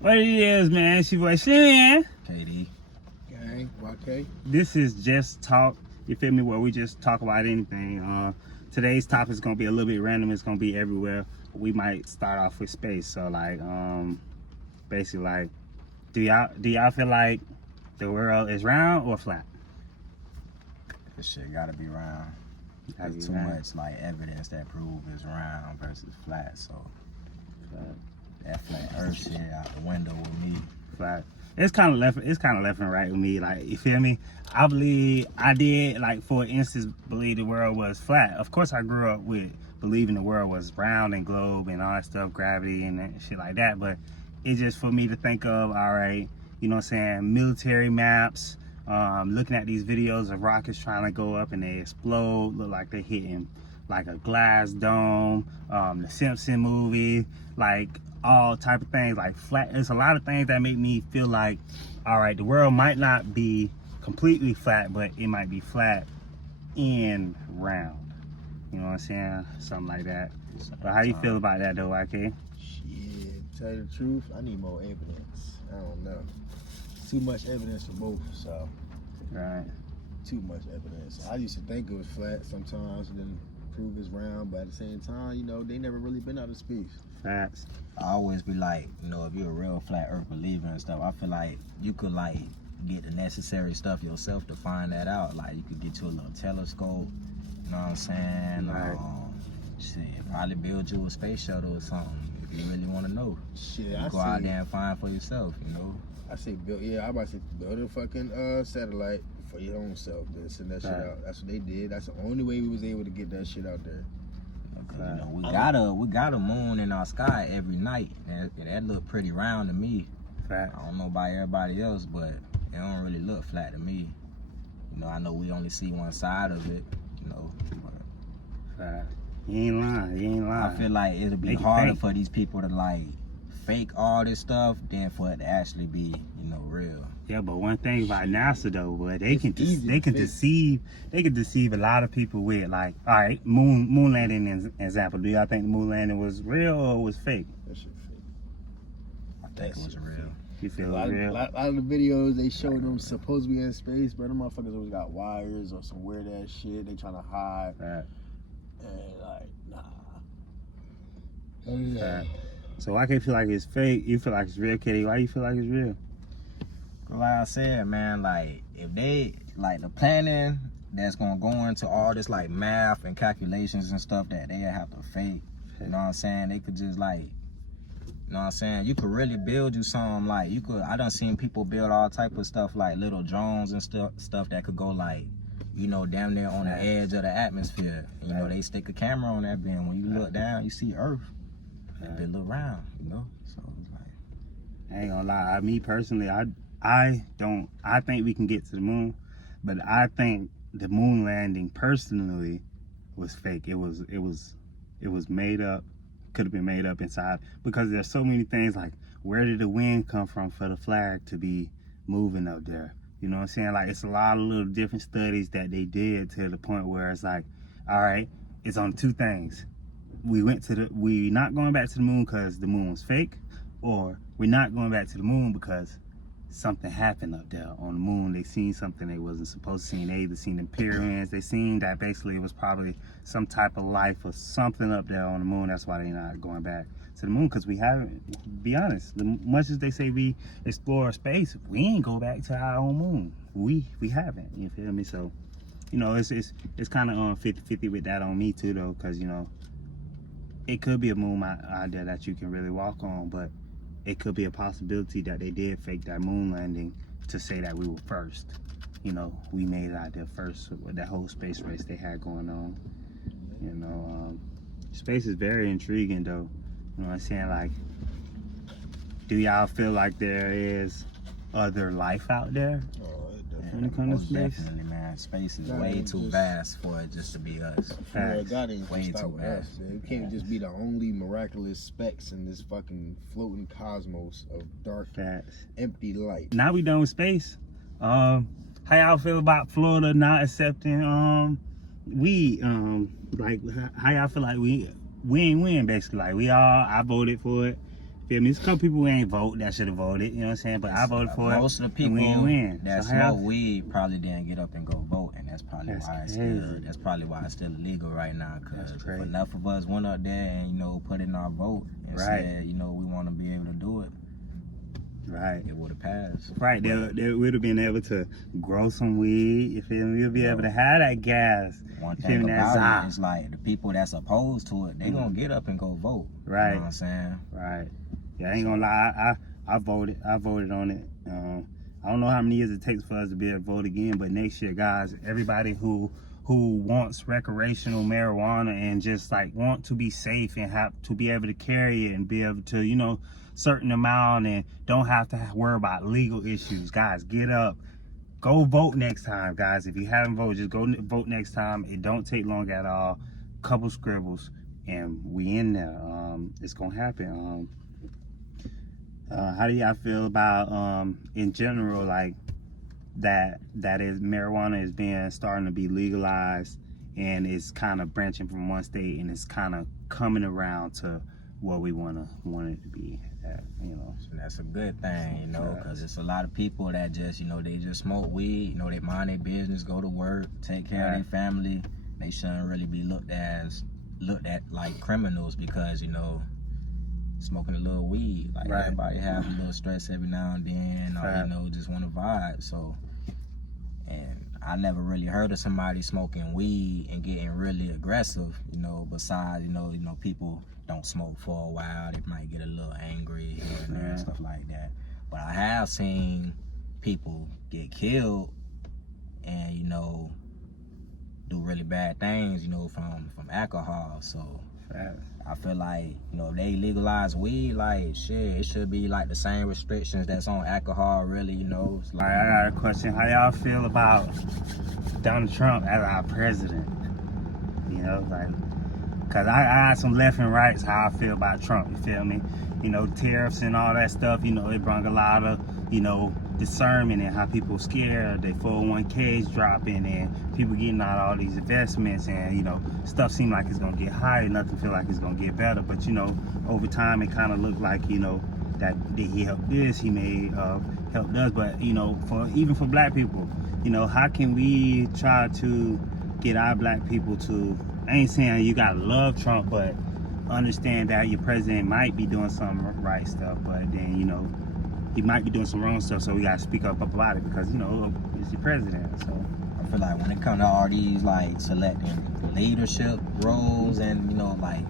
What it is, man? It's your boy Slim. KD. Gang, YK. This is just talk. You feel me? Where we just talk about anything. Today's topic is gonna be a little bit random. It's gonna be everywhere. We might start off with space. So like, basically like, do y'all feel like the world is round or flat? This shit gotta be round. There's too much like evidence that prove it's round versus flat. So that flat Earth shit out the window with me. Flat. It's kind of left and right with me. Like, you feel me? I did, like, for instance, believe the world was flat. Of course, I grew up with believing the world was round and globe and all that stuff, gravity and that shit like that. But it's just for me to think of, all right, you know what I'm saying, military maps, looking at these videos of rockets trying to go up and they explode, look like they're hitting like a glass dome, the Simpson movie, like all type of things, like flat. There's a lot of things that make me feel like, all right, the world might not be completely flat, but it might be flat and round. You know what I'm saying? Something like that. But how you feel about that though, YK? Shit, tell you the truth, I need more evidence. I don't know. Too much evidence for both, so. Right. Too much evidence. I used to think it was flat sometimes and then prove it's round, but at the same time, you know, they never really been out of space. Facts. I always be like, you know, if you're a real flat Earth believer and stuff, I feel like you could like get the necessary stuff yourself to find that out. Like you could get you a little telescope, you know what I'm saying? Right. Shit, probably build you a space shuttle or something if you really want to know. Shit, You I go out there and find for yourself, you know. I say build, yeah, I about to say build a fucking satellite for your own self, then send that shit out. That's what they did. That's the only way we was able to get that shit out there. You know, we got a moon in our sky every night, and that look pretty round to me. Fact. I don't know about everybody else, but it don't really look flat to me. You know, I know we only see one side of it, you know. But Fact. You ain't lying. I feel like it'll be harder for these people to like fake all this stuff than for it to actually be, you know, real. Yeah, but one thing about NASA though, boy, they can deceive a lot of people with, like, all right, moon landing example. Do y'all think the moon landing was real or was fake? That shit fake. I think it was real. You feel real? A lot of the videos they show them supposed to be in space, but them motherfuckers always got wires or some weird ass shit they trying to hide. Right. And like, nah. So I can't feel like it's fake. You feel like it's real, Kitty. Why you feel like it's real? Like I said, man, like if they like the planning that's gonna go into all this like math and calculations and stuff that they have to fake. You know what I'm saying? They could just like, you know what I'm saying? You could really build you something like I done seen people build all type of stuff like little drones and stuff that could go like, you know, damn near on the edge of the atmosphere. You know, they stick a camera on that bin. When you look down, you see Earth. That bit look round, you know? So it's like, I ain't gonna lie. Me personally, I think we can get to the moon, but I think the moon landing personally was fake. It was made up. Could have been made up inside, because there's so many things like, where did the wind come from for the flag to be moving up there? You know what I'm saying? Like, it's a lot of little different studies that they did to the point where it's like, all right, it's on two things. We not going back to the moon because the moon was fake, or we're not going back to the moon because something happened up there on the moon. They seen something they wasn't supposed to see. They either seen the pyramids. They seen that basically it was probably some type of life or something up there on the moon. That's why they're not going back to the moon, because we haven't, be honest, much as they say we explore space, we ain't go back to our own moon. We haven't, you feel me? So, you know, it's kind of 50-50 with that on me too though, because, you know, it could be a moon out there that you can really walk on, but it could be a possibility that they did fake that moon landing to say that we were first. You know, we made it out there first with that whole space race they had going on. You know, space is very intriguing though. You know what I'm saying? Like, do y'all feel like there is other life out there when it comes to space? Definitely, man. Space is way too vast for it just to be us. God ain't Way just too out with us. It can't just be the only miraculous specks in this fucking floating cosmos of dark, empty light. Now we done with space. How y'all feel about Florida not accepting weed? Like, how y'all feel like we ain't win basically? Like, I voted for it. Feel me? There's a couple people who ain't vote that should have voted. You know what I'm saying? But I voted for it. Most of the and people we ain't win. that So how- smoke weed probably didn't get up and go vote, and that's probably That's why it's crazy. still it's still illegal right now. Because That's if crazy. enough of us went up there and put in our vote and Right. said we want to be able to do it, Right. it would have passed. Right, they would have been able to grow some weed. You feel me? We'll be able to have that gas. One You thing feel me? That's about hot. it is like the people that's opposed to it, they gonna get up and go vote. You Right. know what I'm saying? Right. Yeah, I ain't gonna lie. I voted. I voted on it. I don't know how many years it takes for us to be able to vote again, but next year, guys, everybody who wants recreational marijuana and just like want to be safe and have to be able to carry it and be able to, certain amount and don't have to worry about legal issues. Guys, get up. Go vote next time, guys. If you haven't voted, just go vote next time. It don't take long at all. Couple scribbles and we in there. It's gonna happen. How do y'all feel about in general, like that is marijuana is starting to be legalized and it's kind of branching from one state and it's kind of coming around to where we want it to be at, And that's a good thing, because it's a lot of people that just, they just smoke weed, they mind their business, go to work, take care of their family. They shouldn't really be looked at like criminals because, smoking a little weed. Like everybody have a little stress every now and then, or just want to vibe. So, and I never really heard of somebody smoking weed and getting really aggressive. Besides, people don't smoke for a while. They might get a little angry and stuff like that. But I have seen people get killed and do really bad things. From alcohol. So. I feel like, if they legalize weed, like, shit, it should be like the same restrictions that's on alcohol, really, It's like, I got a question. How y'all feel about Donald Trump as our president? Cause I got some left and rights how I feel about Trump, you feel me? Tariffs and all that stuff, it brought a lot of, discernment and how people scared, their 401ks dropping and people getting out all these investments and, stuff seem like it's gonna get higher, nothing feel like it's gonna get better. But, over time it kind of looked like, that he helped this, he may help us. But, even for black people, how can we try to get our black people to, I ain't saying you gotta love Trump, but understand that your president might be doing some right stuff, but then, he might be doing some wrong stuff, so we gotta speak up about it because, it's your president. So I feel like when it comes to all these, like, selecting leadership roles and, like,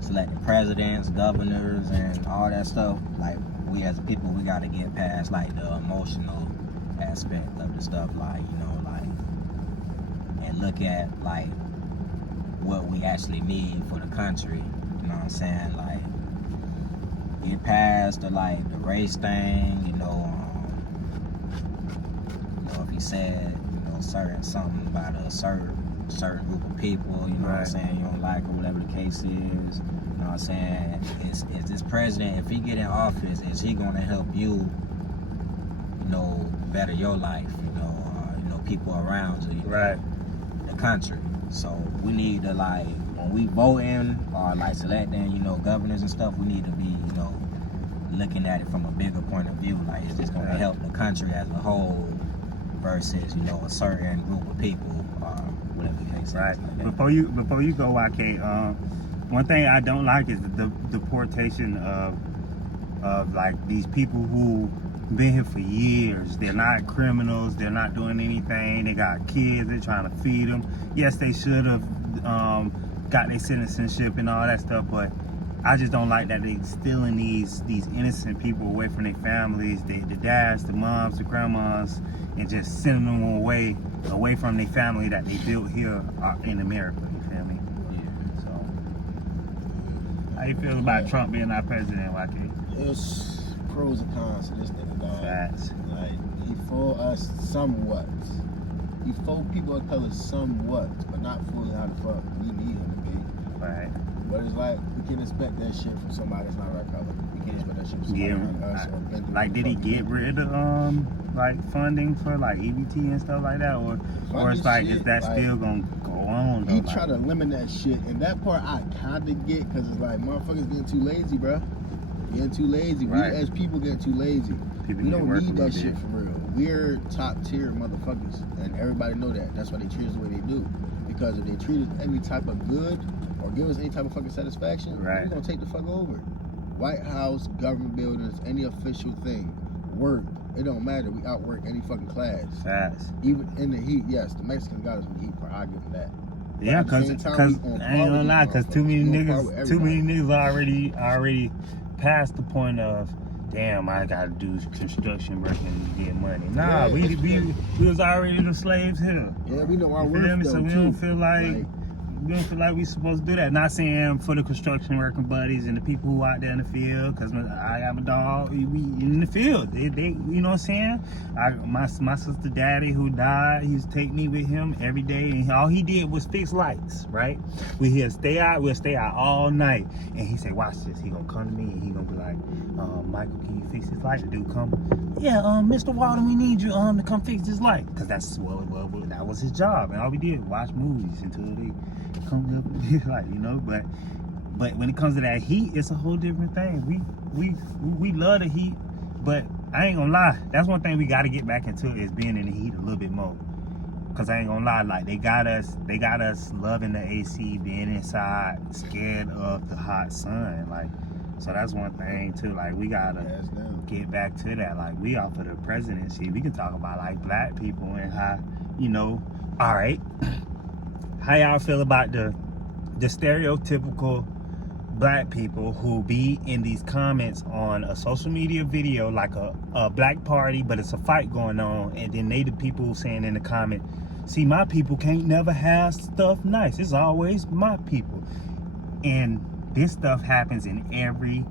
selecting presidents, governors, and all that stuff, like, we as a people, we gotta get past, like, the emotional aspect of the stuff, like, and look at, like, what we actually need for the country. You know what I'm saying? Like, get past the race thing, if he said, something about a certain group of people, you know what I'm saying, you don't like or whatever the case is, you know what I'm saying, is this president, if he get in office, is he gonna help you, better your life, people around you, the country. So we need to, when we voting or selecting, governors and stuff, we need to be, looking at it from a bigger point of view. Like, is this gonna help the country as a whole versus, a certain group of people or whatever the case is. Like before you go, YK, one thing I don't like is the deportation of like these people who been here for years. They're not criminals, they're not doing anything, they got kids, they're trying to feed them. Yes, they should have got their citizenship and all that stuff, but I just don't like that they stealing these innocent people away from their families, the dads, the moms, the grandmas, and just sending them away from their family that they built here in America. You feel me? Yeah. So, how you feel about Trump being our president, YK? There's pros and cons to this nigga, dog. Facts. Like, he for us somewhat. He for people of color somewhat, but not fully how the fuck we need him to be. Right. But it's like, we can't expect that shit from somebody that's not our color. We can't expect that shit from somebody like us. Or been through Like, did he get rid of funding for like EBT and stuff like that, or it's like, shit, is that still gonna go on? Though? He try to limit that shit, and that part I kinda get, cause it's like, motherfuckers getting too lazy, bro. Getting too lazy. Right. We as people getting too lazy. People We need to don't work need a little that shit bit. for real. We're top tier motherfuckers, and everybody know that. That's why they treat us the way they do. Because if they treat us any type of good or give us any type of fucking satisfaction, Right. we're gonna take the fuck over. White House, government buildings, any official thing, work. It don't matter. We outwork any fucking class. Facts. Even in the heat, yes, the Mexicans got us in the heat. I give them that. Yeah, at the cause same time, I we on ain't gonna par lie, with cause these too many motherfuckers. We on par with niggas, too many everybody. niggas already past the point of, damn, I gotta do construction work and get money. Nah, Yeah, we was already the slaves here. Yeah, we know our You feel worth me? though, So we too. don't feel like we don't feel like we supposed to do that. Not saying for the construction working buddies and the people who out there in the field, cause I got my dog. We in the field. They you know what I'm saying? My sister daddy who died, he used to take me with him every day, and all he did was fix lights. Right? We'll stay out all night, and he say, "Watch this." He gonna come to me and he gonna be like, "Michael, can you fix this light?" The dude come, "Yeah, Mr. Walden, we need you to come fix this light," cause that's what that was his job, and all we did was watch movies until they come up and be like, you know. But when it comes to that heat, it's a whole different thing. We love the heat, but I ain't gonna lie, that's one thing we got to get back into is being in the heat a little bit more. Cause I ain't gonna lie, like they got us loving the AC, being inside, scared of the hot sun. Like, so that's one thing too. Like we gotta Hands down. get back to that. Like we out for the presidency, we can talk about like black people and how, you know, all right, how y'all feel about the stereotypical black people who be in these comments on a social media video like a black party, but it's a fight going on, and then they the people saying in the comment, see, my people can't never have stuff nice, it's always my people. And this stuff happens in every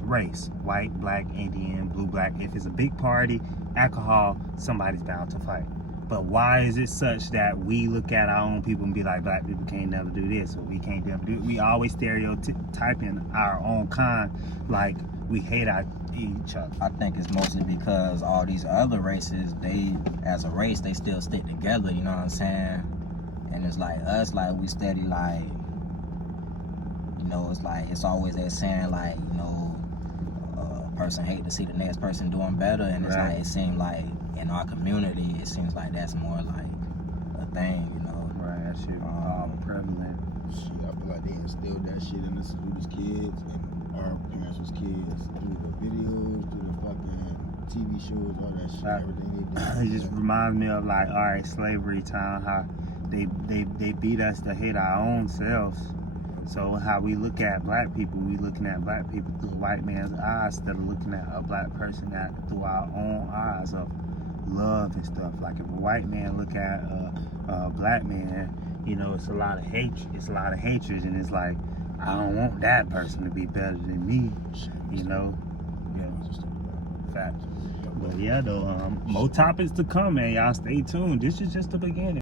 race, white, black, Indian, blue, black. If it's a big party, alcohol, somebody's bound to fight. But why is it such that we look at our own people and be like, black people can't never do this, or we can't never do it? We always stereotyping our own kind, like we hate each other. I think it's mostly because all these other races, they, as a race, they still stick together, you know what I'm saying? And it's like us, like we steady, like, you know, it's like, it's always that saying, like, you know, a person hate to see the next person doing better, and it's Right. like, it seems like in our community, it seems like that's more like a thing, you know? Right, that shit all prevalent. Shit, I feel like they instilled that shit in us when we was kids, and our parents was kids, through the videos, through the fucking TV shows, all that shit, everything they It did. just reminds me of like, all right, slavery time, how they beat us to hate our own selves. So how we look at black people, we looking at black people through a white man's eyes instead of looking at a black person through our own eyes of love and stuff. Like if a white man look at a black man, you know, it's a lot of hatred. It's a lot of hatred, and it's like, I don't want that person to be better than me, you know. Yeah, facts. But yeah, though, more topics to come, man. Y'all stay tuned. This is just the beginning.